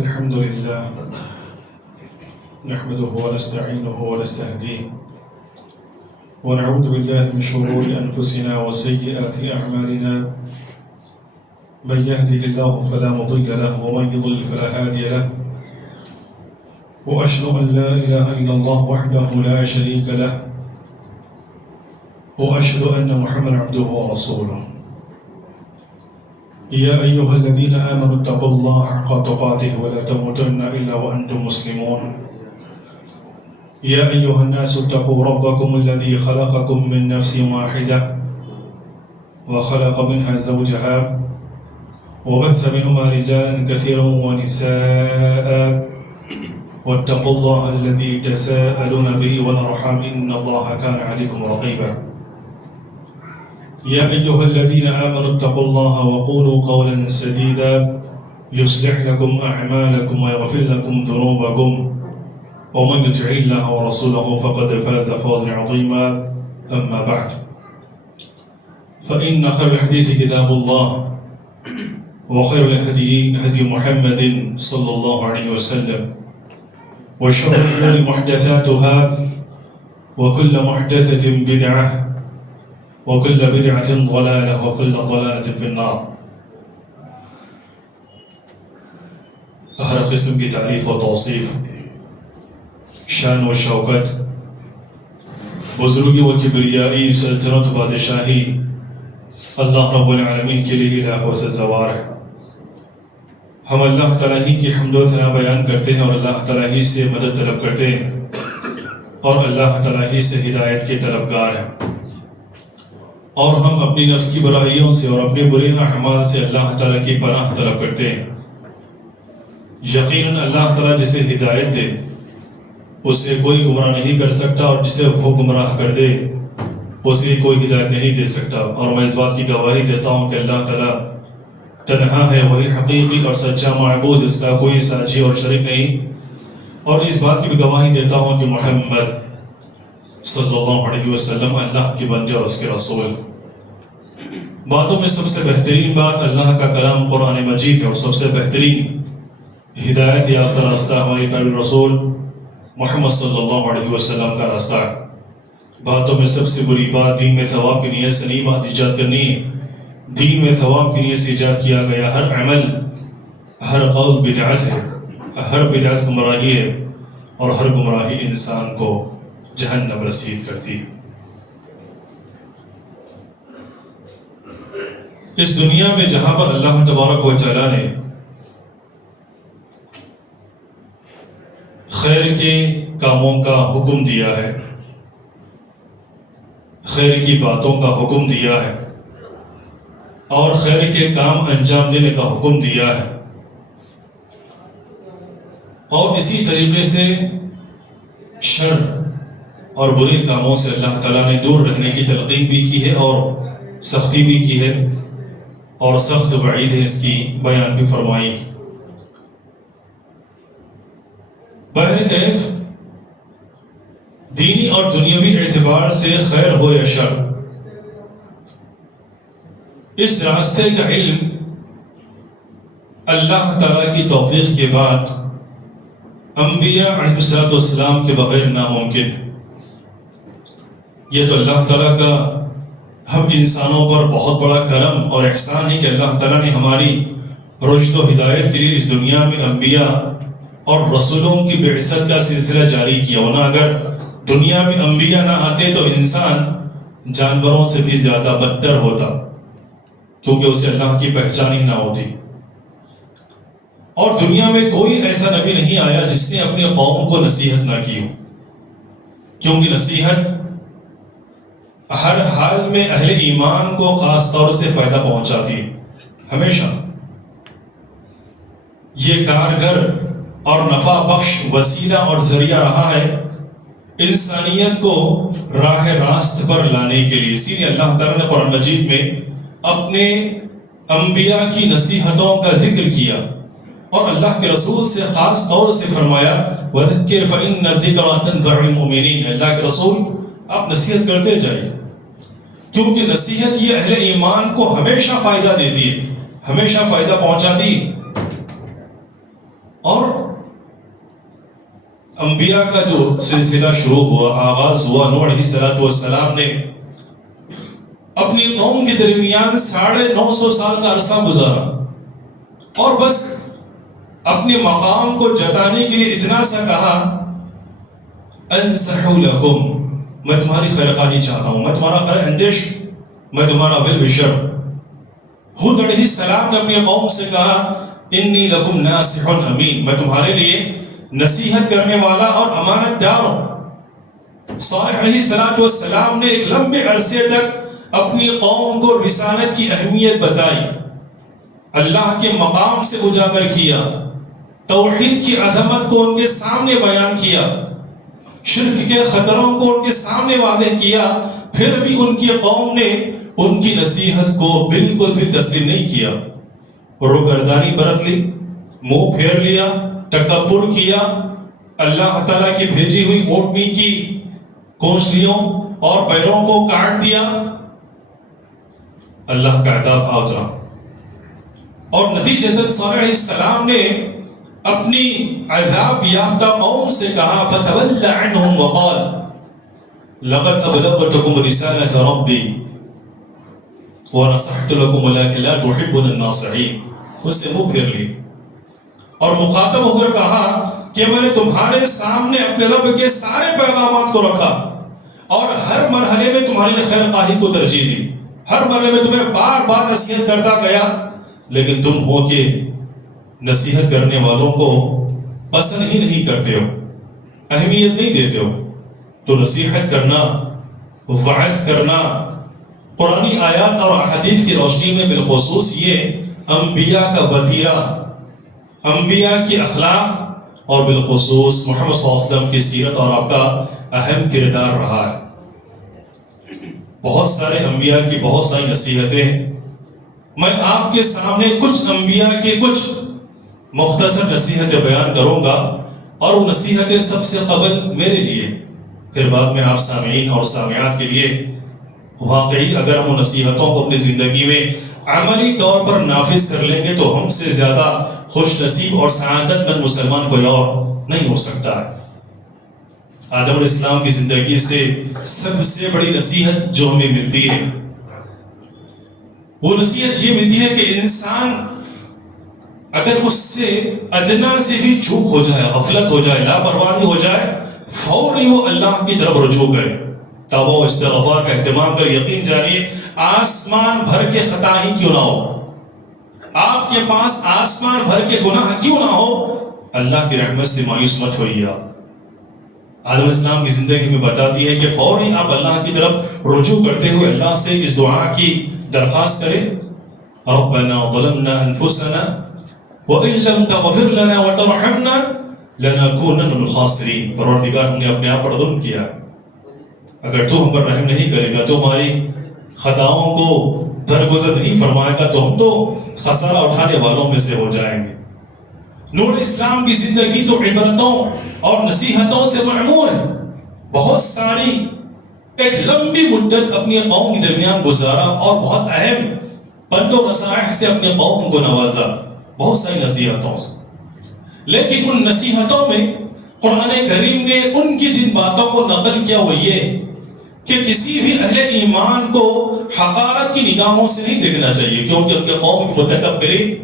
الحمد لله نحمده ونستعينه ونستهديه ونعوذ بالله من شرور أنفسنا وسيئات أعمالنا من يهده الله فلا مضل له ومن يضلل فلا هادي له وأشهد أن لا إله إلا الله وحده لا شريك له وأشهد أن محمدا عبده ورسوله يا أيها الذين آمنوا اتقوا الله حق تقاته ولا تموتن إلا وأنتم مسلمون يا أيها الناس اتقوا ربكم الذي خلقكم من نفس واحدة وخلق منها زوجها وبث منهما رجالا كثيرا ونساء واتقوا الله الذي تساءلون به والأرحام إن الله كان عليكم رقيبا يا أيها الذين آمنوا اتقوا الله وقولوا قولا سديدا يصلح لكم أعمالكم ويغفر لكم ذنوبكم ومن يطع الله ورسوله فقد فاز فوزا عظيما أما بعد فإن خير الحديث كتاب الله وخير الهدي هدي محمد صلى الله عليه وسلم وشر الأمور محدثاتها وكل محدثة بدعة وكل بدعة ضلالة وكل ضلالة في النار. ہر قسم کی تعریف و توصیف، شان و شوکت، بزرگی و کبریائی، سلطنت و بادشاہی اللہ رب العالمین کے لیے لاکھوں سے زوار ہے۔ ہم اللہ تعالیٰ ہی کی حمد و ثنا بیان کرتے ہیں اور اللہ تعالیٰ ہی سے مدد طلب کرتے ہیں اور اللہ تعالیٰ ہی سے ہدایت کے طلبگار ہیں، اور ہم اپنی نفس کی برائیوں سے اور اپنے برے اعمال سے اللہ تعالیٰ کی پناہ طلب کرتے ہیں۔ یقیناً اللہ تعالیٰ جسے ہدایت دے اسے کوئی گمراہ نہیں کر سکتا، اور جسے وہ گمراہ کر دے اسے کوئی ہدایت نہیں دے سکتا، اور میں اس بات کی گواہی دیتا ہوں کہ اللہ تعالیٰ تنہا ہے، وہی حقیقی اور سچا معبود، اس کا کوئی ساجی اور شریک نہیں، اور اس بات کی بھی گواہی دیتا ہوں کہ محمد صلی اللہ علیہ وسلم اللہ کے بندے اور اس کے رسول۔ باتوں میں سب سے بہترین بات اللہ کا کلام قرآن مجید ہے، اور سب سے بہترین ہدایت یافتہ راستہ ہمارے پیارے رسول محمد صلی اللہ علیہ وسلم کا راستہ ہے۔ باتوں میں سب سے بری بات دین میں ثواب کی نیت سے نئی بات ایجاد کرنی ہے۔ دین میں ثواب کی نیت سے ایجاد کیا گیا ہر عمل، ہر قول بدعت ہے، ہر بدعت گمراہی ہے، اور ہر گمراہی انسان کو جہنم رسید کرتی ہے۔ اس دنیا میں جہاں پر اللہ تبارک و تعالیٰ نے خیر کے کاموں کا حکم دیا ہے، خیر کی باتوں کا حکم دیا ہے، اور خیر کے کام انجام دینے کا حکم دیا ہے، اور اسی طریقے سے شر اور برے کاموں سے اللہ تعالیٰ نے دور رہنے کی تلقین بھی کی ہے اور سختی بھی کی ہے، اور سخت وعید ہے اس کی بیان بھی فرمائی۔ بہرکیف دینی اور دنیاوی اعتبار سے خیر ہو یا شر، اس راستے کا علم اللہ تعالیٰ کی توفیق کے بعد انبیاء علیہ السلام کے بغیر ناممکن ہے۔ یہ تو اللہ تعالیٰ کا ہم انسانوں پر بہت بڑا کرم اور احسان ہے کہ اللہ تعالیٰ نے ہماری رشد و ہدایت کے لیے اس دنیا میں انبیاء اور رسولوں کی بعثت کا سلسلہ جاری کیا، ورنہ اگر دنیا میں انبیاء نہ آتے تو انسان جانوروں سے بھی زیادہ بدتر ہوتا، کیونکہ اسے اللہ کی پہچان ہی نہ ہوتی۔ اور دنیا میں کوئی ایسا نبی نہیں آیا جس نے اپنی قوم کو نصیحت نہ کی ہو، کیونکہ نصیحت ہر حال میں اہل ایمان کو خاص طور سے فائدہ پہنچاتی ہے۔ ہمیشہ یہ کارگر اور نفع بخش وسیلہ اور ذریعہ رہا ہے انسانیت کو راہ راست پر لانے کے لیے۔ اسی لیے اللہ تعالیٰ نے قرآن مجید میں اپنے انبیاء کی نصیحتوں کا ذکر کیا، اور اللہ کے رسول سے خاص طور سے فرمایا وَذَكِّرْ فَإِنَّ الذِّكْرَىٰ تَنفَعُ الْمُؤْمِنِينَ۔ اللہ کے رسول آپ نصیحت کرتے جائیے، کیونکہ نصیحت یہ اہل ایمان کو ہمیشہ فائدہ دیتی ہے، ہمیشہ فائدہ پہنچاتی ہے۔ اور انبیاء کا جو سلسلہ شروع ہوا، آغاز ہوا، نوح علیہ السلام نے اپنی قوم کے درمیان 950 سال کا عرصہ گزارا اور بس اپنے مقام کو جتانے کے لیے اتنا سا کہا، انصح لکم، میں تمہاری خیر خواہی چاہتا ہوں، میں تمہارا خیر اندیش، میں تمہارا ویل وشر۔ ہود علیہ السلام نے اپنی قوم سے کہا، انی لکم ناصح امین، میں تمہارے لیے نصیحت کرنے والا اور امانت دار ہوں۔ صالح علیہ السلام نے ایک لمبے عرصے تک اپنی قوم کو رسالت کی اہمیت بتائی، اللہ کے مقام سے اجاگر کیا، توحید کی عظمت کو ان کے سامنے بیان کیا، شرک کے خطروں کو ان کے سامنے واضح کیا، پھر بھی ان کی قوم نے ان کی نصیحت کو بالکل بھی تسلیم نہیں کیا، روگردانی برت لی، منہ پھیر لیا، تکبر کیا، اللہ تعالیٰ کی بھیجی ہوئی اونٹنی کی کونچلیوں اور پیروں کو کاٹ دیا، اللہ کا عذاب آ اترا۔ اور نتیجتاً صالح علیہ السلام نے اپنی عذاب یافتہ قوم سے کہا، فَتَوَلَّ عَنْهُمْ وَقَالَ لَقَدْ أَبْلَغْتُكُمْ رِسَالَةَ رَبِّي وَنَصَحْتُ لَكُمْ وَلَكِنْ لَا تُحِبُّونَ النَّاصِحِينَ، اس سے منہ پھیر لی اور مخاطب ہو کر کہا کہ میں نے تمہارے سامنے اپنے رب کے سارے پیغامات کو رکھا اور ہر مرحلے میں تمہاری خیر خواہی کو ترجیح دی، ہر مرحلے میں تمہیں بار بار نصیحت کرتا گیا، لیکن تم ہو کہ نصیحت کرنے والوں کو پسند ہی نہیں کرتے ہو، اہمیت نہیں دیتے ہو۔ تو نصیحت کرنا، وعظ کرنا، قرآنی آیات اور احادیث کی روشنی میں بالخصوص یہ انبیاء کا وتیرہ، انبیاء کی اخلاق اور بالخصوص محمد صلی اللہ علیہ وسلم کی سیرت اور آپ کا اہم کردار رہا ہے۔ بہت سارے انبیاء کی بہت ساری نصیحتیں، میں آپ کے سامنے کچھ انبیاء کے کچھ مختصر نصیحتیں بیان کروں گا، اور وہ نصیحتیں سب سے قبل میرے لیے، پھر بعد میں آپ سامعین اور سامعات کے لیے۔ واقعی اگر ہم نصیحتوں کو اپنی زندگی میں عملی طور پر نافذ کر لیں گے تو ہم سے زیادہ خوش نصیب اور سعادت مند مسلمان کوئی اور نہیں ہو سکتا ہے۔ آدم علیہ السلام کی زندگی سے سب سے بڑی نصیحت جو ہمیں ملتی ہے وہ نصیحت یہ ملتی ہے کہ انسان اگر اس سے ادنا سے بھی چوک ہو جائے، غفلت ہو جائے، لاپرواہی ہو جائے، فوری وہ اللہ کی طرف رجوع کرے، توبہ و استغفار کا اہتمام کر۔ یقین جانیے آسمان بھر کے خطا ہی کیوں نہ ہو، آپ کے پاس آسمان بھر کے گناہ کیوں نہ ہو، اللہ کی رحمت سے مایوس مت ہوئیے۔ آپ آدم اسلام کی زندگی میں بتاتی ہے کہ فوری آپ اللہ کی طرف رجوع کرتے ہوئے اللہ سے اس دعا کی درخواست کریں، ربنا ظلمنا انفسنا وان لم تغفر لنا وترحمنا لنكونن من الخاسرین۔ پروردگار ہم نے اپنے آپ پر ظلم کیا، اگر تو ہم پر رحم نہیں کرے گا، تو ہماری خطاؤں کو درگزر نہیں فرمائے گا، تو ہم تو خسارہ اٹھانے والوں میں سے ہو جائیں گے۔ نور اسلام کی زندگی تو عبرتوں اور نصیحتوں سے معمور ہے، بہت ساری ایک لمبی مدت اپنی قوم کے درمیان گزارا اور بہت اہم پند و نصائح سے اپنی قوم کو نوازا، بہت ساری نصیحتوں سے۔ لیکن ان نصیحتوں میں قرآن کریم نے ان کی جن باتوں کو نقل کیا وہ یہ کہ کسی بھی اہل ایمان کو حقارت کی نگاہوں سے نہیں دیکھنا چاہیے، کیونکہ ان کے قوم کے متکبرین،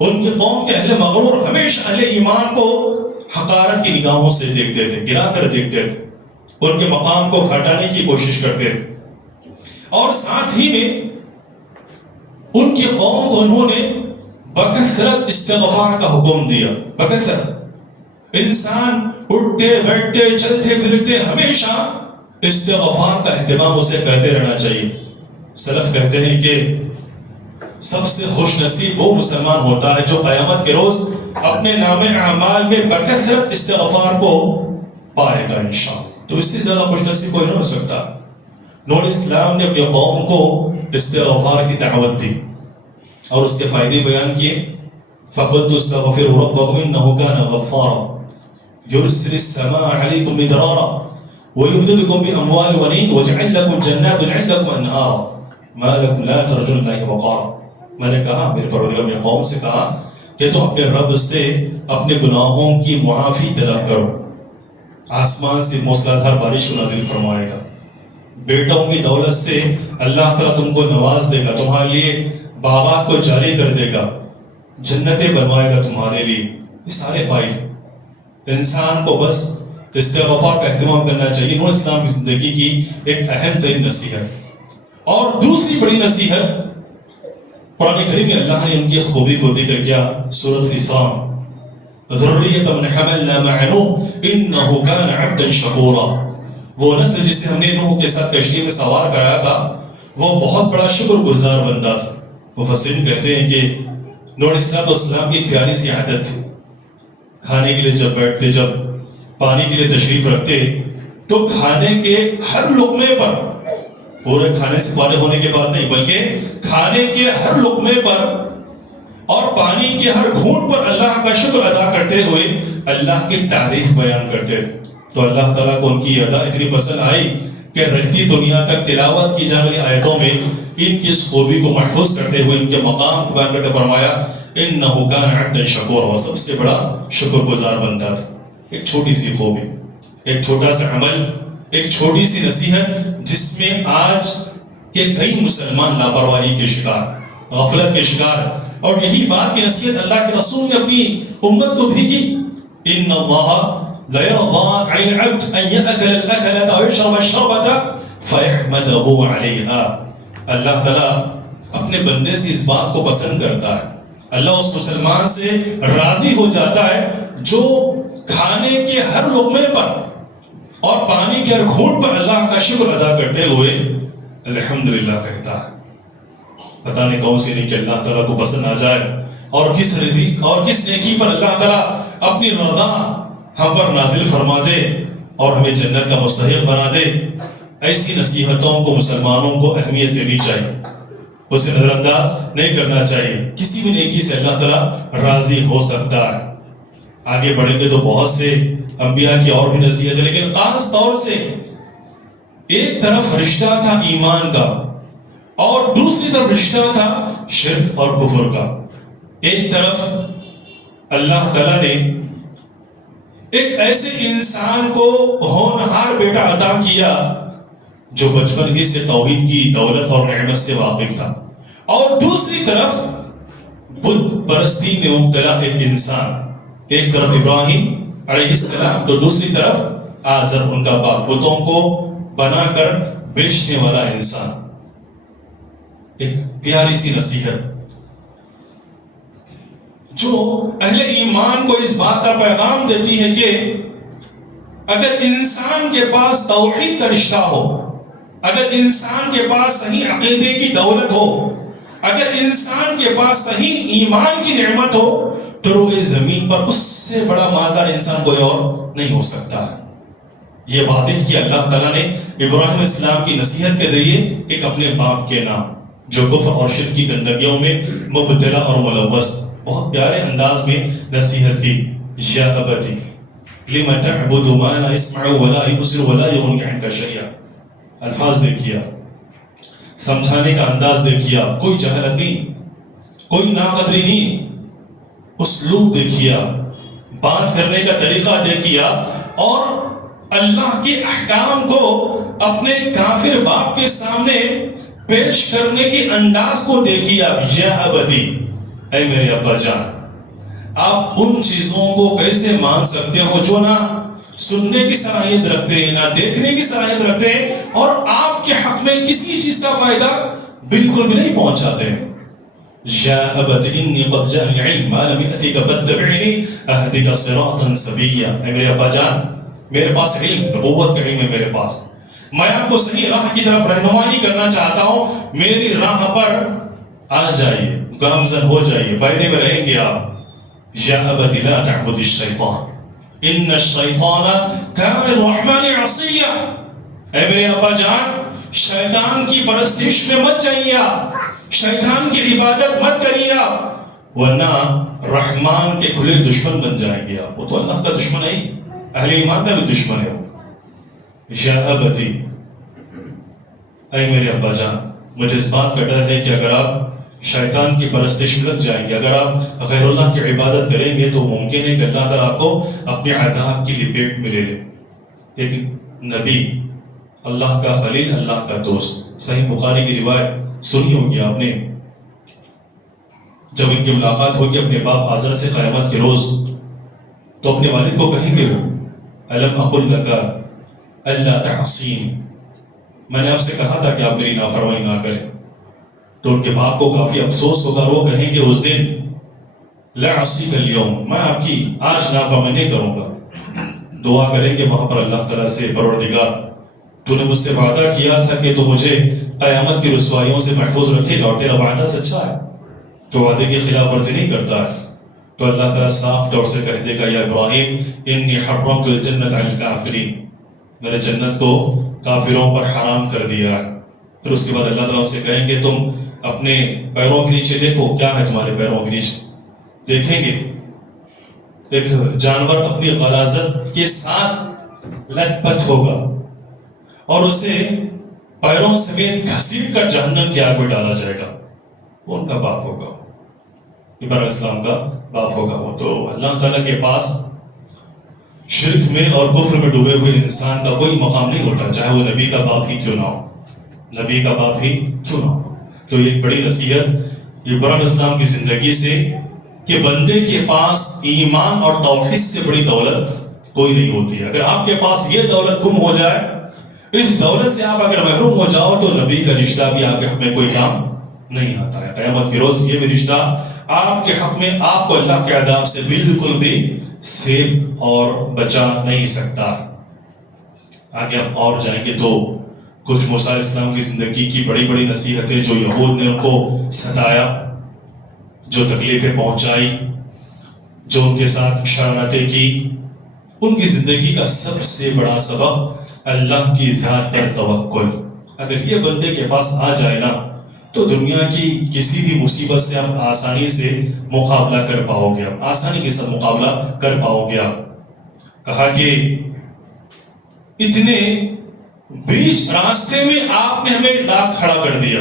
ان کے قوم کے اہل مغرور ہمیشہ اہل ایمان کو حقارت کی نگاہوں سے دیکھتے تھے، گرا کر دیکھتے تھے، ان کے مقام کو گھٹانے کی کوشش کرتے تھے، اور ساتھ ہی میں ان کی قوم کو انہوں نے بکثرت استغفار کا حکم دیا۔ بکثرت انسان اٹھتے بیٹھتے چلتے پھرتے ہمیشہ استغفار کا اہتمام اسے کہتے رہنا چاہیے۔ سلف کہتے ہیں کہ سب سے خوش نصیب وہ مسلمان ہوتا ہے جو قیامت کے روز اپنے نام اعمال میں بکثرت استغفار کو پائے گا انشاءاللہ۔ تو اس سے زیادہ خوش نصیب کوئی نہیں ہو سکتا۔ نور اسلام نے اپنی قوم کو استغفار کی دعوت دی اور اس کے فائدے بیان کیے۔ فَقُلْتُ اسْتَغْفِرُوا رَبَّكُمْ إِنَّهُ كَانَ غَفَّارًا يُرْسِلِ السَّمَاءَ عَلَيْكُمْ مِدْرَارًا وَيُمْدِدْكُمْ بِأَمْوَالٍ وَبَنِينَ وَيَجْعَلْ لَكُمْ جَنَّاتٍ وَيَجْعَلْ لَكُمْ أَنْهَارًا مَا لَكُمْ لَا تَرْجُونَ لِلَّهِ وَقَارًا۔ میں نے کہا، میرے پروردگار نے قوم سے کہا کہ تم اپنے رب سے اپنے گناہوں کی معافی طلب کرو، آسمان سے موسلادھار بارش کو نازل فرمائے گا، بیٹوں کی دولت سے اللہ تعالیٰ تم کو نواز دے گا، تمہارے لیے باغات کو جاری کر دے گا، جنتیں بنوائے گا تمہارے لیے. یہ سارے فائدے انسان کو بس استغفار کا اہتمام کرنا چاہیے. نور اسلام کی زندگی کی ایک اہم ترین نصیحت. اور دوسری بڑی نصیحت قرآن کریم میں اللہ نے ان کی خوبی کو ذکر کیا. سورۃ الاسراء، ذریۃ من حملنا مع نوح انہ کان عبدا شکورا. وہ نسل جسے ہم نے نوح کے ساتھ کشتی میں سوار کرایا تھا وہ بہت بڑا شکر گزار بندہ تھا. مفسرین کہتے ہیں کہ نوح علیہ السلام کی پیاری سی عادت تھی، کھانے کے لیے جب بیٹھتے، جب پانی کے لیے تشریف رکھتے تو کھانے کے ہر لقمے پر، پورے کھانے سے فارغ ہونے کے بعد نہیں بلکہ کھانے کے ہر لقمے پر اور پانی کے ہر گھونٹ پر اللہ کا شکر ادا کرتے ہوئے اللہ کی تعریف بیان کرتے تھے. تو اللہ تعالیٰ کو ان کی ادا اتنی پسند آئی کہ رہتی دنیا تک تلاوت کی جانے والی آیتوں میں ان کی اس خوبی کو محفوظ کرتے ہوئے ان کے مقام کو بیان کرتے فرمایا انہ کان عبدا شکورا، وہ سب سے بڑا شکر گزار بندہ تھا. ایک چھوٹی سی خوبی، ایک چھوٹا سا عمل، ایک چھوٹی سی نصیحت جس میں آج کے کئی مسلمان لاپرواہی کے شکار، غفلت کے شکار. اور یہی بات کی نصیحت اللہ کے رسول نے اپنی امت کو بھی کی. ان اللہ لا يرضى عن العبد ان ياكل الاكله او يشرب الشربه فيحمده عليها. اللہ تعالیٰ اپنے بندے سے اس بات کو پسند کرتا ہے، اللہ اس مسلمان سے راضی ہو جاتا ہے جو کھانے کے ہر لقمے پر اور پانی کے ہر گھونٹ پر اللہ کا شکر ادا کرتے ہوئے الحمدللہ کہتا ہے. پتہ نہیں کون سی نہیں کہ اللہ تعالیٰ کو پسند آ جائے اور کس رزق اور کس نیکی پر اللہ تعالیٰ اپنی رضا ہم پر نازل فرما دے اور ہمیں جنت کا مستحق بنا دے. ایسی نصیحتوں کو مسلمانوں کو اہمیت دینی چاہیے، اسے نظر انداز نہیں کرنا چاہیے. کسی بھی نیکی سے اللہ تعالیٰ راضی ہو سکتا ہے. آگے بڑھیں گے تو بہت سے انبیاء کی اور بھی نصیحت ہے، لیکن خاص طور سے ایک طرف رشتہ تھا ایمان کا اور دوسری طرف رشتہ تھا شرک اور کفر کا. ایک طرف اللہ تعالیٰ نے ایک ایسے انسان کو ہونہار بیٹا عطا کیا جو بچپن ہی سے توحید کی دولت اور نعمت سے واقف تھا، اور دوسری طرف بت پرستی میں مبتلا ایک انسان. ایک طرف ابراہیم علیہ السلام تو دوسری طرف آزر ان کا باپ، بتوں کو بنا کر بیچنے والا انسان. ایک پیاری سی نصیحت جو اہل ایمان کو اس بات کا پیغام دیتی ہے کہ اگر انسان کے پاس توحید کا رشتہ ہو، اگر انسان کے پاس صحیح عقیدے کی دولت ہو، اگر انسان کے پاس صحیح ایمان کی نعمت ہو تو روئے زمین پر اس سے بڑا مالدار انسان کوئی اور نہیں ہو سکتا. یہ واضح کیا اللہ تعالیٰ نے ابراہیم السلام کی نصیحت کے ذریعے ایک اپنے باپ کے نام جو کفر اور شرک کی گندگیوں میں مبتلا اور ملوث، بہت پیارے انداز میں نصیحت کی. یا ابتی لم تعبد ما لا يسمع ولا يبصر ولا يغني عنك شيئا. الفاظ دیکھیا، سمجھانے کا انداز دیکھیا، کوئی جہالت نہیں، کوئی ناقدری نہیں، اسلوب دیکھیا، بات کرنے کا طریقہ دیکھیا، اور اللہ کے احکام کو اپنے کافر باپ کے سامنے پیش کرنے کے انداز کو دیکھیا. یا ابتی، اے میرے ابا جان، آپ ان چیزوں کو کیسے مان سکتے ہو جو نہ سننے کی صلاحیت رکھتے ہیں، نہ دیکھنے کی صلاحیت رکھتے ہیں، اور آپ کے حق میں کسی چیز کا فائدہ بالکل بھی نہیں پہنچاتے ہیں. یا ابت انی قد جاءنی علم ما لم یأتک فاتبعنی اہدک صراطا سویا. اے میرے ابا جان، میرے پاس علم، نبوت کا علم ہے میرے پاس، میں آپ کو صحیح راہ کی طرف رہنمائی کرنا چاہتا ہوں، میری راہ پر آ جائیے، گامزن ہو جائیے، فائدے میں رہیں گے آپ. یا ابت لا تعبد الشیطان ان الشیطان کان للرحمن عصیا. اے میرے ابا جان، شیطان کی پرستش میں مت جائیے آپ، شیطان کی عبادت مت کریے آپ، ورنہ رحمان کے کھلے دشمن بن جائیں گے آپ. وہ تو اللہ کا دشمن ہے، اہل ایمان کا بھی دشمن ہے. یا ابتی، اے میرے ابا جان، مجھے اس بات کا ڈر ہے کہ اگر آپ شیطان کی پرستش میں لگ جائیں گے، اگر آپ غیر اللہ کی عبادت کریں گے تو ممکن ہے کہ اللہ تعالیٰ آپ کو اپنے عذاب کی لپیٹ میں لے لے. ایک نبی، اللہ کا خلیل، اللہ کا دوست، صحیح بخاری کی روایت سنی ہوگی آپ نے، جب ان کی ملاقات ہوگی اپنے باپ آزر سے قیامت کے روز، تو اپنے والد کو کہیں گے الم اقل لک الا تعصین، میں نے آپ سے کہا تھا کہ آپ میری نافرمانی نہ کریں. تو ان کے باپ کو کافی افسوس ہوگا، وہ کہیں گے اس دن لا اعصیک اليوم، میں آپ کی آج نافرمانی نہیں کروں گا. دعا کریں گے وہاں پر اللہ تعالیٰ سے، پروردگار تو نے مجھ سے وعدہ کیا تھا کہ تو مجھے قیامت کی رسوائیوں سے محفوظ رکھے گا، اور تیرا وعدہ سچا ہے، تو وعدے کی خلاف ورزی نہیں کرتا ہے. تو اللہ تعالیٰ صاف طور سے کہہ دے گا یا ابراہیم انی حرمت الجنت علی الکافرین، میں نے جنت کو کافروں پر حرام کر دیا ہے. پھر اس کے بعد اللہ تعالیٰ سے کہیں گے تم اپنے پیروں کے نیچے دیکھو، کیا ہے تمہارے پیروں کے نیچے؟ دیکھیں گے ایک جانور اپنی غلاظت کے ساتھ لت پت ہوگا اور اسے پیروں سمیت گھسیٹ کر جہنم کی آگ میں ڈالا جائے گا. وہ ان کا باپ ہوگا، ابراہیم علیہ السلام کا باپ ہوگا. وہ تو اللہ تعالیٰ کے پاس شرک میں اور کفر میں ڈوبے ہوئے انسان کا کوئی مقام نہیں ہوتا، چاہے وہ نبی کا باپ ہی کیوں نہ ہو، نبی کا باپ ہی کیوں نہ ہو. تو یہ ایک بڑی نصیحت ابراہیم علیہ السلام کی زندگی سے کہ بندے کے پاس ایمان اور توحید سے بڑی دولت کوئی نہیں ہوتی ہے. اگر آپ کے پاس یہ دولت گم ہو جائے، اس دولت سے آپ اگر محروم ہو جاؤ، تو نبی کا رشتہ بھی آپ کے حق میں کوئی کام نہیں آتا ہے. قیامت کے روز یہ بھی رشتہ آپ کے حق میں آپ کو اللہ کے عذاب سے بالکل بھی سیف اور بچا نہیں سکتا. آگے ہم اور جائیں گے تو کچھ موسیٰ علیہ السلام کی زندگی کی بڑی بڑی نصیحتیں، جو یہود نے ان کو ستایا، جو تکلیفیں پہنچائی، جو ان کے ساتھ شرارتیں کی، ان کی زندگی کا سب سے بڑا سبق اللہ کی ذات پر توکل. اگر یہ بندے کے پاس آ جائے نا، تو دنیا کی کسی بھی مصیبت سے آپ آسانی سے مقابلہ کر پاؤ گے، آپ آسانی کے ساتھ مقابلہ کر پاؤ گے. کہا کہ اتنے بیچ راستے میں آپ نے ہمیں ڈاک کھڑا کر دیا.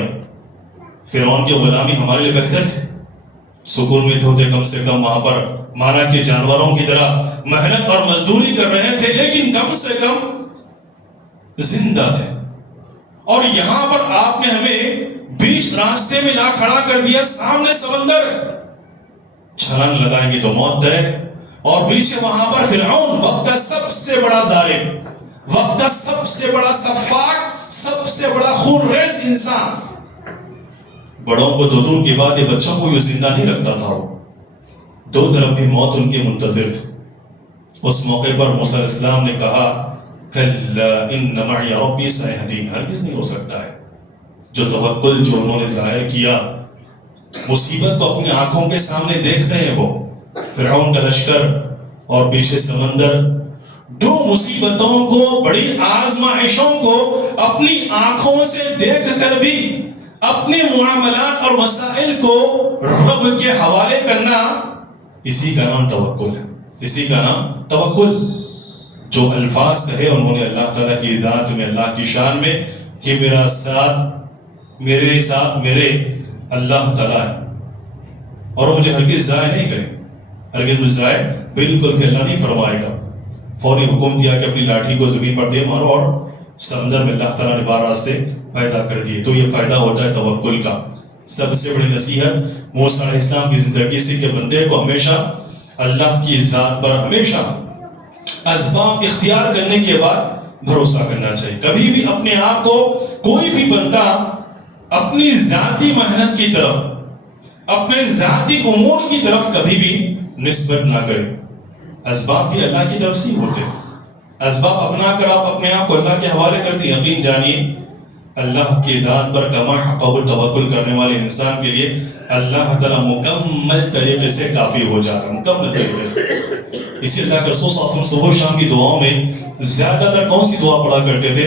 فرعون کی غلامی ہمارے لیے بہتر تھے، سکون میں ہوتے کم سے کم وہاں پر مانا کہ جانوروں کی طرح محنت اور مزدوری کر رہے تھے، لیکن کم سے کم زندہ تھے. اور یہاں پر آپ نے ہمیں بیچ راستے میں لا کھڑا کر دیا، سامنے سمندر، چھلانگ لگائیں گے تو موت طے، اور پیچھے وہاں پر فرعون، وقت کا سب سے بڑا ظالم، وقت کا سب سے بڑا سفاک، سب سے بڑا خون ریز انسان. بڑوں کو دو دور کی بات ہے، بچوں کو یہ زندہ نہیں رکھتا تھا. وہ دو طرف بھی موت ان کے منتظر تھے. اس موقع پر موسیٰ علیہ السلام نے کہا کلا ان معی ربی سیہدین، ہرگز نہیں ہو سکتا ہے. جو توکل جو انہوں نے ظاہر کیا، مصیبت کو اپنی آنکھوں کے سامنے دیکھ رہے ہیں، وہ فرعون کا لشکر اور پیچھے سمندر، دو مصیبتوں کو، بڑی آزمائشوں کو اپنی آنکھوں سے دیکھ کر بھی اپنے معاملات اور مسائل کو رب کے حوالے کرنا، اسی کا نام توکل ہے. اسی کا نام توکل. جو الفاظ کہے انہوں نے اللہ تعالیٰ کی ذات میں، اللہ کی شان میں، کہ میرا ساتھ، میرے ساتھ میرے اللہ تعالیٰ ہے، اور وہ مجھے ہرگز ضائع نہیں کرے، ہرگز مجھے ضائع بالکل بھی اللہ نہیں فرمائے گا. فوری حکم دیا کہ اپنی لاٹھی کو زمین پر دے مارو، اور سمندر میں اللہ تعالیٰ نے 12 راستے پیدا کر دیے. تو یہ فائدہ ہوتا ہے توکل کا. سب سے بڑی نصیحت موسیٰ علیہ السلام کی زندگی سے کہ بندے کو ہمیشہ اللہ کی ذات پر ہمیشہ اسباب اختیار کرنے کے بعد بھروسہ کرنا چاہیے. کبھی بھی اپنے آپ کو کوئی بھی بندہ اپنی ذاتی محنت کی طرف، اپنے ذاتی امور کی طرف کبھی بھی نسبت نہ کرے. اسباب بھی اللہ کی طرف سے ہوتے ہیں. اسباب اپنا کر آپ اپنے آپ کو اللہ کے حوالے کر دیں. یقین جانیے اللہ کی ذات پر کما حق توکل کرنے والے انسان کے لیے اللہ تعالیٰ مکمل طریقے سے کافی ہو جاتا ہے، مکمل طریقے سے. اسی اللہ کے رسول صلی اللہ علیہ وسلم صبح شام کی دعاؤں میں زیادہ تر کون سی دعا پڑھا کرتے تھے؟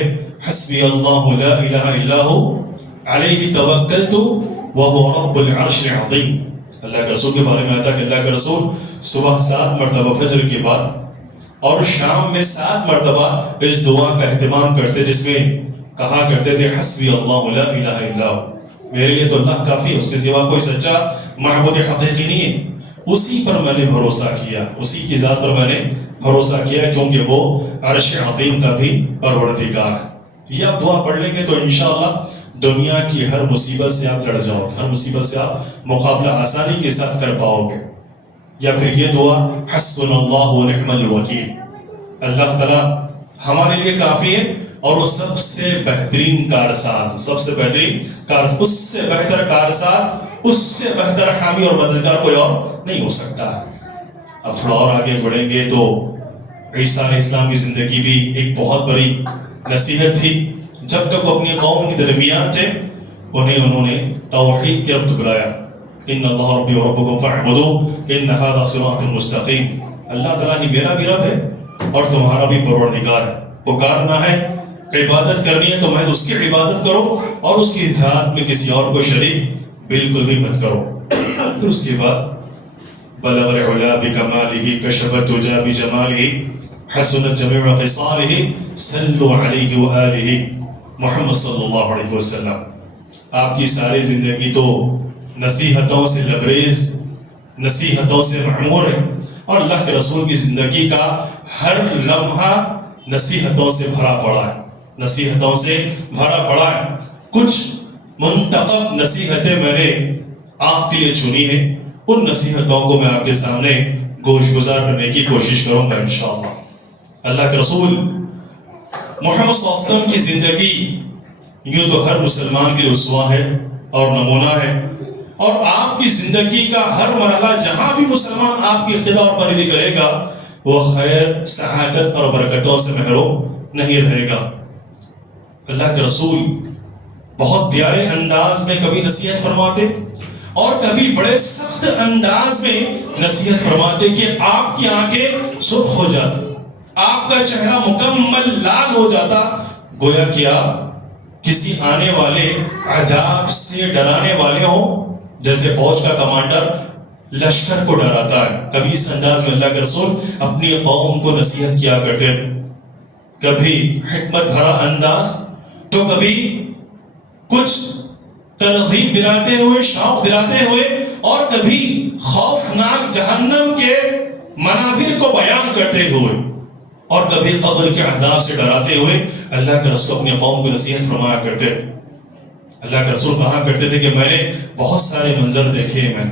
حسبی اللہ لا الہ الا ہو علیہ توکلت وہو رب العرش العظیم. اللہ کے رسول کے بارے میں آتا کہ اللہ کے رسول صبح 7 مرتبہ فجر کے بعد اور شام میں 7 مرتبہ اس دعا کا اہتمام کرتے، جس میں کہا کرتے تھے حسبی اللہ لا الہ الا ہو، میرے لیے تو اللہ کافی ہے، اس کے سوا کوئی سچا معبود حقیقی نہیں ہے. اسی پر میں نے بھروسہ کیا، اسی کی ذات پر میں نے بھروسہ کیا، کیونکہ وہ عرش عظیم کا بھی پروردگار ہے۔ یہ آپ دعا پڑھ لیں گے تو انشاءاللہ دنیا کی ہر مصیبت سے آپ لڑ جاؤ گے، ہر مصیبت سے آپ مقابلہ آسانی کے ساتھ کر پاؤ گے۔ یا پھر یہ دعا حسبنا اللہ ونعم الوکیل، اللہ تعالیٰ ہمارے لیے کافی ہے اور وہ سب سے بہترین کارساز، سب سے بہترین کارساز، اس سے بہتر کارساز، اس سے بہتر حامی اور مددگار کوئی اور نہیں ہو سکتا۔ اب تھوڑا اور آگے بڑھیں گے تو عیسیٰ علیہ السلام کی زندگی بھی ایک بہت بڑی نصیحت تھی۔ جب تک وہ اپنی قوم کے درمیان تھے انہوں نے توحید کی طرف بلایا، ان اللہ ربی و ربکم فاعبدوہ ان ھذا صراط مستقیم، اللہ تعالیٰ ہی میرا بھی رب ہے اور تمہارا بھی پروردگار ہے، پکارنا ہے، عبادت کرنی ہے تو محض اس کی عبادت کرو اور اس کی اطاعت میں کسی اور کو شریک بالکل بھی مت کرو۔ پھر اس کے بعد بلغ العلا بکمالہ کشف الدجی بجمالہ حسنت جمیع خصالہ صلوا علیہ وآلہ، محمد صلی اللہ علیہ وسلم۔ آپ کی ساری زندگی تو نصیحتوں سے لبریز، نصیحتوں سے معمور ہے، اور اللہ کے رسول کی زندگی کا ہر لمحہ نصیحتوں سے بھرا پڑا ہے، نصیحتوں سے بھرا پڑا ہے۔ کچھ منتخب نصیحتیں میں نے آپ کے لیے چنی ہیں، ان نصیحتوں کو میں آپ کے سامنے گوش گزار کرنے کی کوشش کروں گا انشاءاللہ۔ اللہ کے رسول محمد صلی اللہ علیہ وسلم کی زندگی یوں تو ہر مسلمان کے لیے اسوہ ہے اور نمونہ ہے، اور آپ کی زندگی کا ہر مرحلہ جہاں بھی مسلمان آپ کی اقتداء اور پیروی کرے گا وہ خیر، سعادت اور برکتوں سے محروم نہیں رہے گا۔ اللہ کے رسول بہت پیارے انداز میں کبھی نصیحت فرماتے اور کبھی بڑے سخت انداز میں نصیحت فرماتے کہ آپ کی آنکھیں سرخ ہو جاتی، آپ کا چہرہ مکمل لال ہو جاتا، گویا کہ آپ کسی آنے والے عذاب سے ڈرانے والے ہوں، جیسے فوج کا کمانڈر لشکر کو ڈراتا ہے۔ کبھی اس انداز میں اللہ کے رسول اپنی قوم کو نصیحت کیا کرتے، کبھی حکمت بھرا انداز تو کبھی کچھ ترغیب دلاتے ہوئے، شوق دلاتے ہوئے، اور کبھی خوفناک جہنم کے مناظر کو بیان کرتے ہوئے، اور کبھی قبر کے عذاب سے ڈراتے ہوئے اللہ کے رسول اپنی قوم کو نصیحت فرمایا کرتے۔ اللہ کے رسول کہا کرتے تھے کہ میں نے بہت سارے منظر دیکھے، میں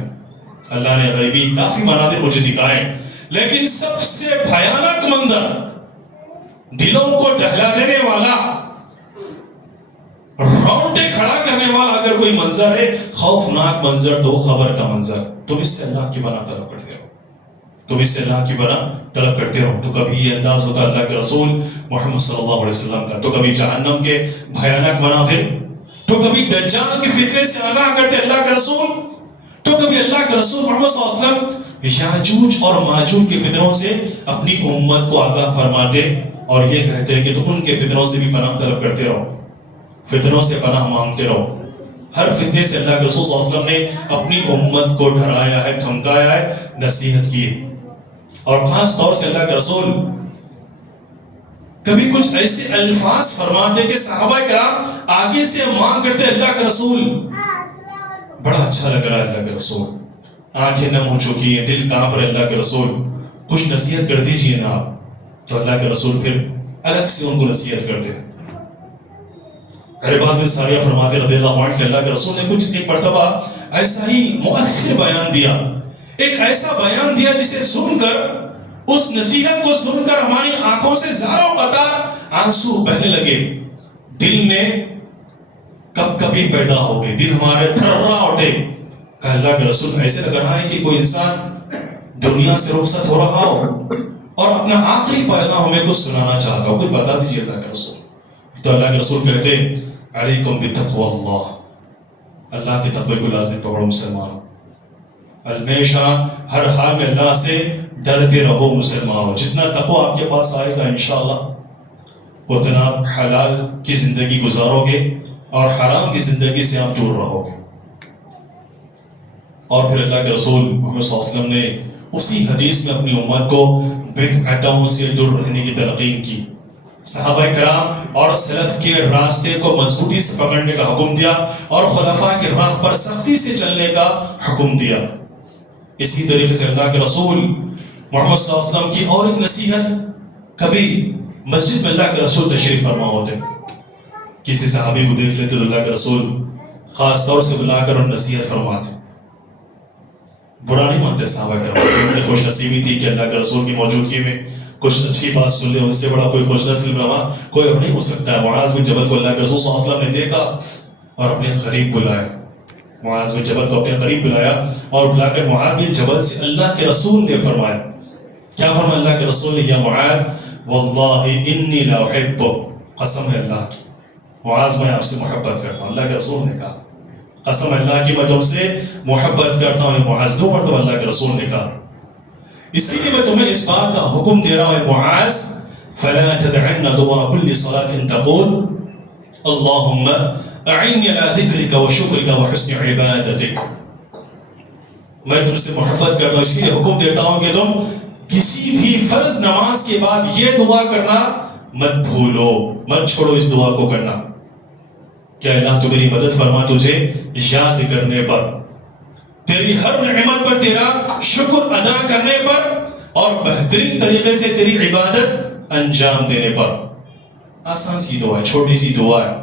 اللہ نے غیبی کافی مناظر مجھے دکھائے، لیکن سب سے بھیانک منظر، دلوں کو دہلا دینے والا، رونگٹے کھڑا کرنے والا اگر کوئی منظر ہے، خوفناک منظر، تو وہ قبر کا منظر۔ تم اس سے اللہ کی پناہ طلب کرتے ہو، تم اس سے اللہ کی پناہ طلب کرتے ہو۔ تو کبھی یہ انداز ہوتا اللہ کے رسول محمد صلی اللہ علیہ وسلم کا، تو کبھی جہنم کے بھیانک مناظر، تو کبھی دجال کے فتنے سے آگاہ کرتے اللہ کے رسول، تو کبھی اللہ کے رسول محمد صلی اللہ علیہ وسلم یاجوج اور ماجوج کے فتنوں سے اپنی امت کو آگاہ فرماتے اور یہ کہتے ہیں کہ تم ان کے فتنوں سے بھی پناہ طلب کرتے رہو، فتنوں سے پناہ مانگتے رہو۔ ہر فتنے سے اللہ کے رسول صلی اللہ علیہ وسلم نے اپنی امت کو ڈرایا ہے، دھمکایا ہے، نصیحت کی ہے۔ اور خاص طور سے اللہ کے رسول کبھی کچھ ایسے الفاظ فرماتے کہ صحابہ کرام آگے سے مانگ کرتے اللہ کے رسول، بڑا اچھا لگ رہا ہے اللہ کے رسول، آنکھیں نم ہو چکی ہیں، دل کہاں پر اللہ کے رسول، کچھ نصیحت کر دیجئے نا آپ۔ تو اللہ کے رسول پھر الگ سے ان کو نصیحت کرتے۔ عرباز میں ساریہ فرماتے رضی اللہ عنہ کہ اللہ کے رسول نے کچھ ایک مرتبہ ایسا ہی مؤثر بیان دیا، ایک ایسا بیان دیا جسے سن کر، اس نصیحت کو سن کر ہماری آنکھوں سے زاروں قطار آنسو بہنے لگے، دل میں کب کبھی پیدا ہو گئے، دل ہمارے تھرا اٹھے کہ اللہ کے رسول ایسے لگ رہا ہے کہ کوئی انسان دنیا سے رخصت ہو رہا ہو اور اپنا آخری پیغام ہمیں کچھ سنانا چاہتا ہو، کچھ بتا دیجیے اللہ کے رسول۔ تو اللہ کے رسول کہتے علیکم بتقوی اللہ، اللہ کے تقوی کو لازم پکڑو مسلمانوں، ہمیشہ ہر حال میں اللہ سے ڈرتے رہو مسلمانوں۔ جتنا تقوی آپ کے پاس آئے گا انشاءاللہ اتنا آپ حلال کی زندگی گزارو گے اور حرام کی زندگی سے آپ دور رہو گے۔ اور پھر اللہ کے رسول محمد صلی اللہ علیہ وسلم نے اسی حدیث میں اپنی امت کو بدعتوں سے دور رہنے کی تلقین کی، صحابہ کرام اور سلف کے راستے کو مضبوطی سے پکڑنے کا حکم دیا اور خلفاء کی راہ پر سختی سے چلنے کا حکم دیا۔ اسی طریقے سے اللہ کے رسول محمد صلی اللہ علیہ وسلم کی اور ایک نصیحت، کبھی مسجد میں اللہ کے رسول تشریف فرما ہوتے، کسی صحابی کو دیکھ لیتے تو اللہ کے رسول خاص طور سے بلا کر ان نصیحت فرماتے. برا نہیں مانتے صحابہ کرام، ان کی خوش نصیبی تھی کہ اللہ کے رسول کی موجودگی میں کچھ اچھی بات سن لیں، اس سے بڑا کوئی خوش نصیب رہا کوئی اب نہیں ہو سکتا ہے. معاذ بن جبل کو اللہ کے رسول صلی اللہ علیہ وسلم نے دیکھا اور اپنے قریب بلایا. معاذ بن جبل کو اپنے قریب بلایا اور بلا کر معاذ بن جبل سے اللہ کے رسول نے فرمایا، کیا فرمایا اللہ کے رسول نے؟ یا معاذ واللہ انی لا احبک، قسم ہے اللہ کی معاذ میں آپ سے محبت کرتا ہوں. اللہ کے رسول نے کہا قسم اللہ کی میں تم سے محبت کرتا ہوں. معاذ دو مرتبہ اللہ کے رسول نے کہا. اسی لیے میں تمہیں اس بات کا حکم دے رہا ہوں معاذ، فلا تدعن دبر كل صلاة تقول اللهم اعني على ذكرك وشكرك وحسن عبادتك. میں تم سے محبت کرتا ہوں، اس لیے حکم دیتا ہوں کہ تم کسی بھی فرض نماز کے بعد یہ دعا کرنا مت بھولو، مت چھوڑو اس دعا کو کرنا کہ اللہ تو میری مدد فرما تجھے یاد کرنے پر، تیری ہر نعمت پر تیرا شکر ادا کرنے پر، اور بہترین طریقے سے تیری عبادت انجام دینے پر. آسان سی دعا ہے، چھوٹی سی دعا ہے،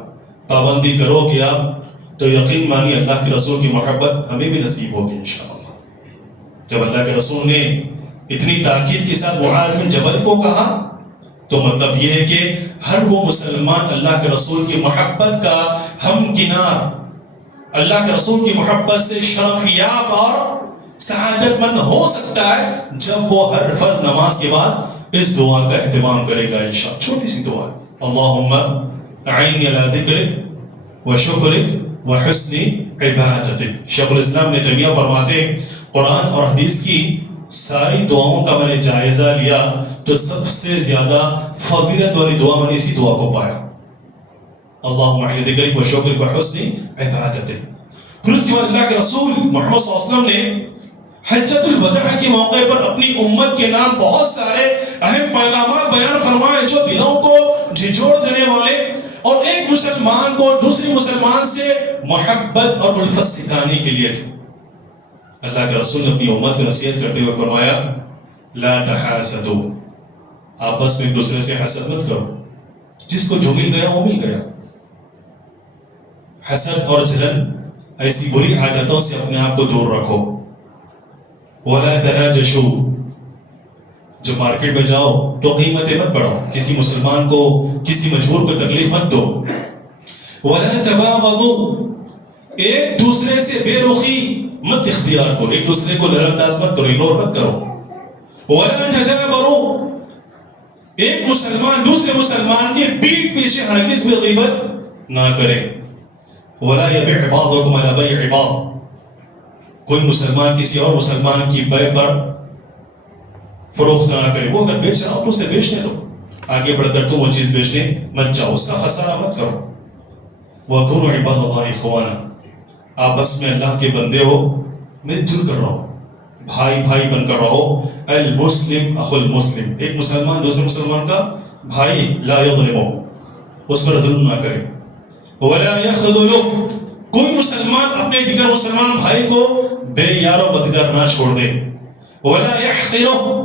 پابندی کرو کہ آپ تو یقین مانی اللہ کے رسول کی محبت ہمیں بھی نصیب ہوگی انشاءاللہ. جب اللہ کے رسول نے اتنی تاکید کے ساتھ معاذ بن جبل کو کہا تو مطلب یہ ہے کہ ہر وہ مسلمان اللہ کے رسول کی محبت کا ہمکنار، اللہ کے رسول کی محبت سے شرفیاب اور سعادت مند ہو سکتا ہے جب وہ ہر فرض نماز کے بعد اس دعا کا اہتمام کرے گا انشاءاللہ. چھوٹی سی دعا ہے، اللہم اعنی علی ذکرک وشکرک وحسن عبادتک. شیخ الاسلام ابن تیمیہ فرماتے ہیں قرآن اور حدیث کی ساری دعاؤں کا میں نے جائزہ لیا تو سب سے زیادہ فضیلت والی دعا میں نے اسی دعا کو پایا، اللہم اعنی ذکرک وشکرک وحسن عبادتک. پھر اس کے بعد اللہ کے رسول محمد صلی اللہ علیہ وسلم نے حجۃ الوداع کے موقع پر اپنی امت کے نام بہت سارے اہم پیغامات بیان فرمائے جو دلوں کو جھنجھوڑ دینے والے اور ایک مسلمان کو دوسری مسلمان سے محبت اور الفت سکھانے کے لیے تھے. اللہ کے رسول نے اپنی امت کو نصیحت کرتے ہوئے فرمایا لا تحاسدوا، آپس میں ایک دوسرے سے حسد مت کرو، جس کو جو مل گیا وہ مل گیا. حسد اور جلن ایسی بری عادتوں سے اپنے آپ کو دور رکھو. وَلَا تَنَاجَشُوا، جو مارکیٹ میں جاؤ تو قیمتیں مت بڑھاؤ، کسی مسلمان کو کسی مجبور کو تکلیف مت دو. وَلَا تَبَاغَضُوا، ایک دوسرے سے بے رخی مت اختیار کرو، ایک دوسرے کو نظر انداز مت کرو، اگنور مت کرو. وَلَا تَدَابَرُوا، ایک مسلمان دوسرے مسلمان کے پیٹھ پیچھے ہرگز بھی غیبت نہ کرے. وَلَا يَبِعْ بَعْضُكُمْ عَلَى بَيْعِ بَعْضٍ، کوئی مسلمان کسی اور مسلمان کی بیع پر فروخت نہ کرے. وہ اگر بیچ رہا ہو تو اسے بیچنے دو، آگے بڑھ کر تم وہ چیز بیچنے مت جاؤ، اس کا خسارہ مت کرو. وَكُونُوا عِبَادَ اللَّهِ إِخْوَانًا، آپس میں اللہ کے بندے ہو، مل جل کر رہو، بھائی بھائی بن کر رہو. المسلم اخو المسلم، ایک مسلمان دوسرے مسلمان کا بھائی، لا یظلمو، اس پر ظلم نہ کرے. وَلَا يَخْذُلُ، کوئی مسلمان اپنے دیگر مسلمان بھائی کو بے یار و بدگار نہ چھوڑ دے. وَلَا يَحْقِرُ،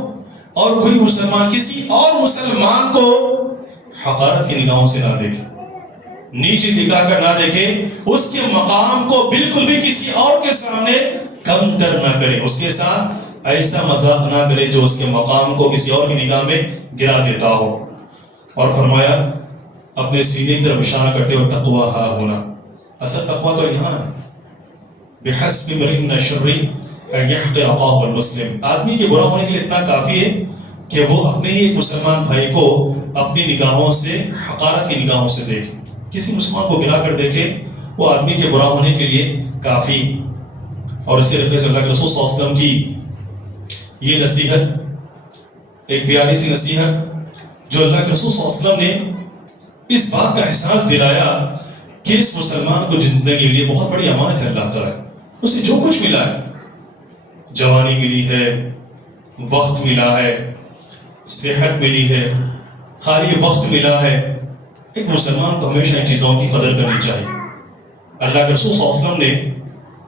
اور کوئی مسلمان کسی اور مسلمان کو حقارت کی نگاہوں سے نہ دیکھے، نیچے دکھا کر نہ دیکھے، اس کے مقام کو بالکل بھی کسی اور کے سامنے کم تر نہ کرے، اس کے ساتھ ایسا مذاق نہ کرے جو اس کے مقام کو کسی اور کی نگاہ میں گرا دیتا ہو. اور فرمایا اپنے سینے کی طرف اشارہ کرتے ہوئے تقویٰ ہا ہونا، اصل تقویٰ تو یہاں ہے. بحسب امرئ من الشر ان يحقر اخاه المسلم، آدمی کے برا ہونے کے لیے اتنا کافی ہے کہ وہ اپنے ہی ایک مسلمان بھائی کو اپنی نگاہوں سے حقارت کی نگاہوں سے دیکھے، کسی مسلمان کو گرا کر دیکھے، وہ آدمی کے برا ہونے کے لیے کافی. اور اسی طریقے سے اللہ کے رسول صلی اللہ علیہ وسلم کی یہ نصیحت ایک پیاری سی نصیحت جو اللہ کے رسول صلی اللہ علیہ وسلم نے اس بات کا احساس دلایا کہ اس مسلمان کو زندگی کے لیے بہت بڑی امانت ہے اللہ تعالیٰ، اسے جو کچھ ملا ہے، جوانی ملی ہے، وقت ملا ہے، صحت ملی ہے، خالی وقت ملا ہے. ایک مسلمان کو ہمیشہ ان چیزوں کی قدر کرنی چاہیے. اللہ کے رسول صلی اللہ علیہ وسلم نے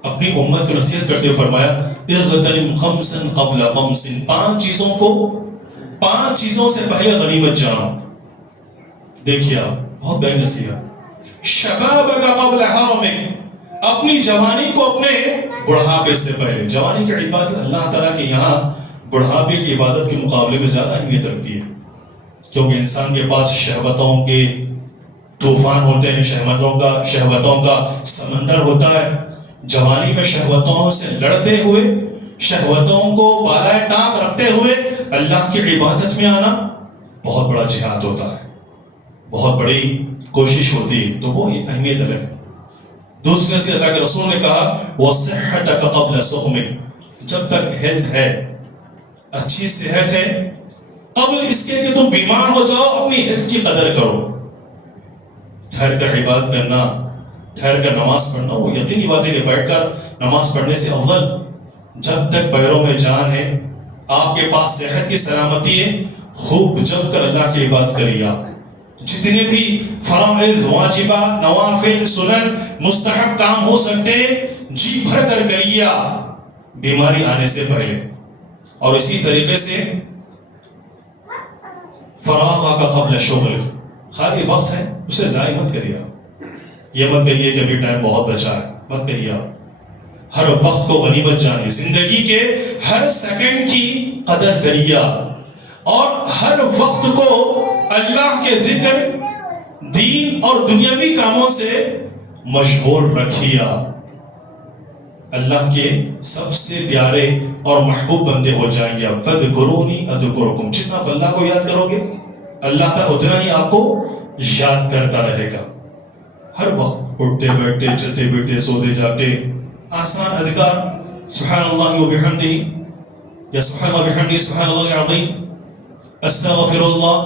اپنی امت کو نصیحت کرتے ہوئے فرمایا اغتنم خمسا قبل خمس، 5 چیزوں سے پہلے غنیمت جانو. دیکھیے آپ، بہت بڑی نصیحت. شبابک قبل حرمک، اپنی جوانی کو اپنے بڑھاپے سے پہلے. جوانی کی عبادت اللہ تعالیٰ کے یہاں بڑھاپے کی عبادت کے مقابلے میں زیادہ اہمیت رکھتی ہے، کیونکہ انسان کے پاس شہوتوں کے طوفان ہوتے ہیں، شہوتوں کا سمندر ہوتا ہے. جوانی میں شہوتوں سے لڑتے ہوئے، شہوتوں کو بالائے طاق رکھتے ہوئے اللہ کی عبادت میں آنا بہت بڑا جہاد ہوتا ہے، بہت بڑی کوشش ہوتی ہے. تو وہ اہمیت الگ ہے. دوسرے سے اللہ کے رسول نے کہا وَصِحَّتَكَ قَبْلَ سُقْمِكَ، جب تک ہیلتھ ہے، اچھی صحت ہے، قبل اس کے کہ تم بیمار ہو جاؤ اپنی ہیلتھ کی قدر کرو. ٹھہر کر عبادت کرنا، ٹھہر کر نماز پڑھنا، وہ یقینی بات ہے کہ بیٹھ کر نماز پڑھنے سے افضل جب تک پیروں میں جان ہے، آپ کے پاس صحت کی سلامتی ہے، خوب جم کر اللہ کی عبادت کریے. آپ جتنے بھی فرائض، واجبات، نوافل، سنن، مستحب کام ہو سکتے ہیں جی بھر کر کریے بیماری آنے سے پہلے. اور اسی طریقے سے فراغ کا قبل شغل، خالی وقت ہے اسے ضائع مت کریے. یہ مت کہیے کہ ابھی ٹائم بہت بچا ہے، مت کہیے. آپ ہر وقت کو غنیمت جانیے، زندگی کے ہر سیکنڈ کی قدر کریے اور ہر وقت کو اللہ کے ذکر، دین اور دنیاوی کاموں سے مشغول رکھیے. اللہ کے سب سے پیارے اور محبوب بندے ہو جائیں گے. فَاذْكُرُونِي أَذْكُرْكُمْ، جتنا آپ اللہ کو یاد کرو گے اللہ تعالیٰ اتنا ہی آپ کو یاد کرتا رہے گا. ہر وقت اٹھتے بیٹھتے، چلتے بیٹھتے، سوتے جاگتے آسان اذکار، سبحان اللہ و بحمدہ، یا سبحان اللہ بحمدہ، سبحان اللہ العظیم، استغفر اللہ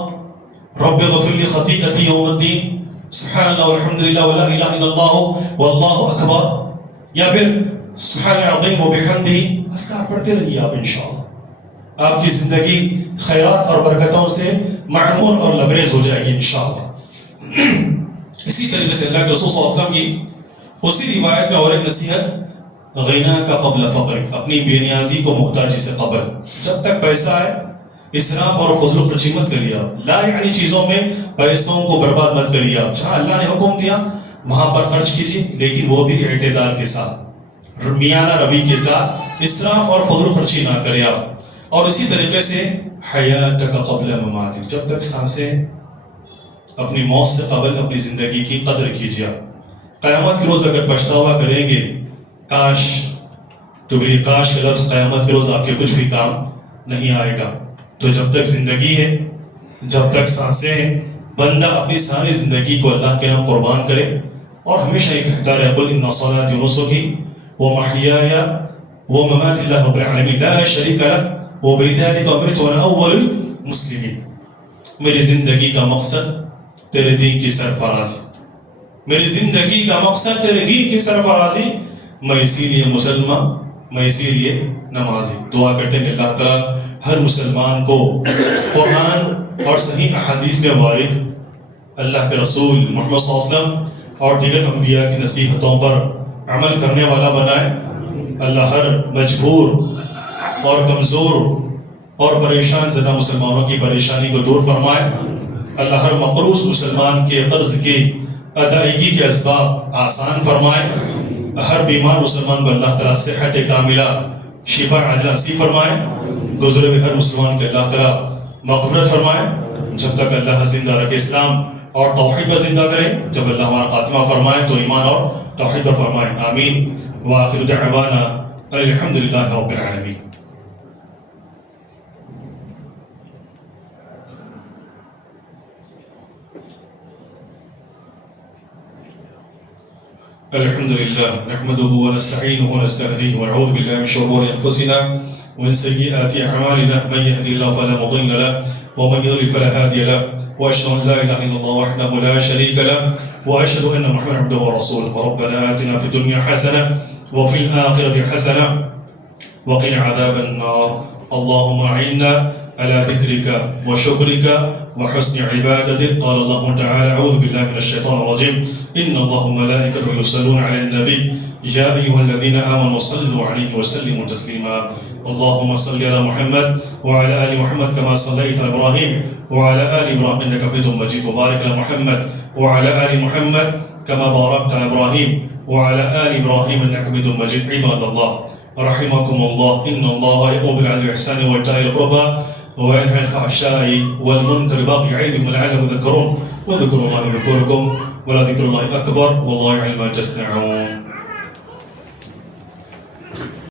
رب اغفر لی خطیئتی یوم الدین، سبحان اللہ والحمد للہ ولا الہ الا اللہ واللہ اکبر، یا پھر سبحان العظیم و بحمدہ. اذکار پڑھتے رہیے آپ، انشاءاللہ آپ کی زندگی خیرات اور برکتوں سے معمور اور لبریز ہو جائے گی انشاءاللہ. اسی طریقے سے اللہ کے رسول صلی اللہ علیہ وسلم کی اسی روایت میں اور ایک نصیحت، غنا کا قبل فقر، اپنی بے نیازی کو محتاجی سے قبل. جب تک پیسہ ہے اسراف اور فضول و خرچی مت کریے. لا یعنی چیزوں میں پیسوں کو برباد مت کریے. جہاں اللہ نے حکم دیا وہاں پر خرچ کیجیے، لیکن وہ بھی اعتدال کے ساتھ، میانہ روی کے ساتھ. اسراف اور فضول و خرچی نہ کرے آپ. اور اسی طریقے سے حیاتک قبل مماتک، جب تک سانسیں، اپنی موت سے قبل اپنی زندگی کی قدر کیجیے. قیامت کے روز اگر پچھتاوا کریں گے، کاش، تو بھی کاش کے لفظ قیامت کے روز آپ کے کچھ بھی کام نہیں آئے گا. تو جب تک زندگی ہے، جب تک سانسیں ہیں، بندہ اپنی ساری زندگی کو اللہ کے نام قربان کرے اور ہمیشہ یہ کہتا رہے قل ان صلاتي ونسكي ومحياي ومماتي لله رب العالمین لا شریک لہ وبذلک امرت وانا اول المسلمین. میری زندگی کا مقصد تیرے دین کی سرفرازی، میری زندگی کا مقصد تیرے دین کی سرفرازی، میں اسی لیے مسلمان، میں اسی لیے نمازی. دعا کرتے ہیں کہ اللہ تعالیٰ ہر مسلمان کو قرآن اور صحیح احادیث میں وارد اللہ کے رسول محمد صلی اللہ علیہ وسلم اور دیگر انبیاء کی نصیحتوں پر عمل کرنے والا بنائے. اللہ ہر مجبور اور کمزور اور پریشان زدہ مسلمانوں کی پریشانی کو دور فرمائے. اللہ ہر مقروض مسلمان کے قرض کی ادائیگی کے اسباب آسان فرمائے. ہر بیمار مسلمان کو اللہ تعالیٰ صحت کاملہ، شفا عاجلہ نصیب فرمائے. گزرے ہوئے ہر مسلمان کے اللہ تعالیٰ مغفرت فرمائے. جب تک اللہ زندہ رکھے اسلام اور توحید پر زندہ کرے، جب اللہ ہمارا خاتمہ فرمائے تو ایمان اور توحید پر فرمائے. آمین. وآخر دعوانا الحمدللہ رب العالمین. الحمد لله نحمده ونستعينه ونستهديه ونعوذ بالله من شرور انفسنا ومن سيئات اعمالنا، من يهدي الله فلا مضل له ومن يضلل فلا هادي له، واشهد ان لا اله الا الله وحده لا شريك له، واشهد ان محمدا عبده ورسوله. ربنا آتنا في الدنيا حسنه وفي الاخره حسنه وقنا عذاب النار. اللهم اعنا على ذكرك وشكرك وحسن عبادته. قال الله تعالى: أعوذ بالله من الشيطان الرجيم: إن الله وملائكته يصلون على النبي يا أيها الذين آمنوا صلوا عليه وسلموا تسليما. اللهم صل على محمد وعلى آل محمد كما صليت على إبراهيم وعلى آل إبراهيم إنك حميد مجيد. وبارك على محمد وعلى آل محمد كما باركت على إبراهيم وعلى آل إبراهيم إنك حميد مجيد. عباد الله رحمكم الله، إن الله يأمر بالعدل والإحسان وإيتاء القربى وينهى عن الفحشاء والمنكر والبغي يعظكم لعلكم تذكرون. واذكروا الله يذكركم ولذكر الله أكبر والله يعلم ما تصنعون.